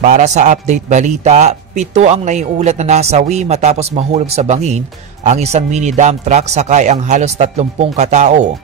Para sa update balita, 7 ang naiulat na nasawi matapos mahulog sa bangin ang isang mini dump truck sakay ang halos 30 katao.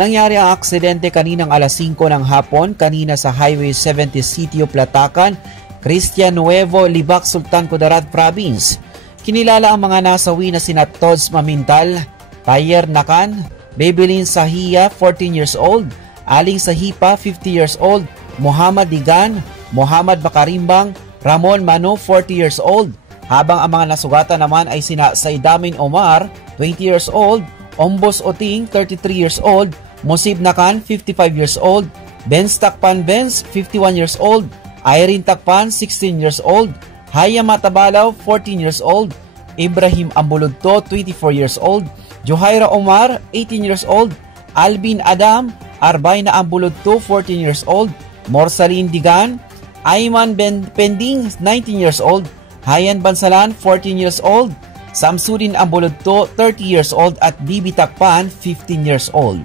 Nangyari ang aksidente kaninang alas 5 ng hapon kanina sa Highway 70 Sitio Platacan, Cristian Nuevo, Libak, Sultan Kudarat Province. Kinilala ang mga nasawi na sina Tods Mamintal, Tayer Nakan, Babylin Sahia, 14 years old, Aling Sahipa, 50 years old, Muhammad Digan, Muhammad Bakarimbang, Ramon Mano, 40 years old, habang ang mga nasugatan naman ay sina Saidamin Omar, 20 years old, Ombos Oting, 33 years old, Musib Nakan, 55 years old, Benz Takpan Benz, 51 years old, Irene Takpan, 16 years old, Haya Matabalaw, 14 years old, Ibrahim Ambuludto, 24 years old, Johaira Omar, 18 years old, Alvin Adam, Arbayna Ambuludto, 14 years old, Morsalin Digan, Ayman Pending, 19 years old, Hayan Bansalan, 14 years old, Samsudin Ambuludto, 30 years old at Bibi Takpan, 15 years old.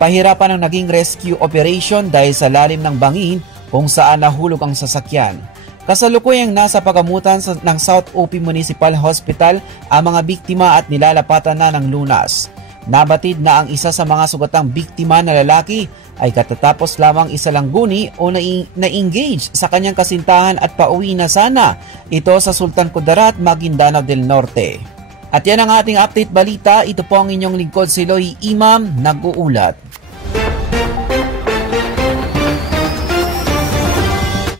Pahirapan ang naging rescue operation dahil sa lalim ng bangin kung saan nahulog ang sasakyan. Kasalukuyang nasa pagamutan ng South OP Municipal Hospital ang mga biktima at nilalapatan na ng lunas. Nabatid na ang isa sa mga sugatang biktima na lalaki ay katatapos lamang isa lang guni o na-engage sa kanyang kasintahan at pauwi na sana ito sa Sultan Kudarat, Maguindanao del Norte. At yan ang ating update balita. Ito po ang inyong lingkod si Loy Imam, nag-uulat.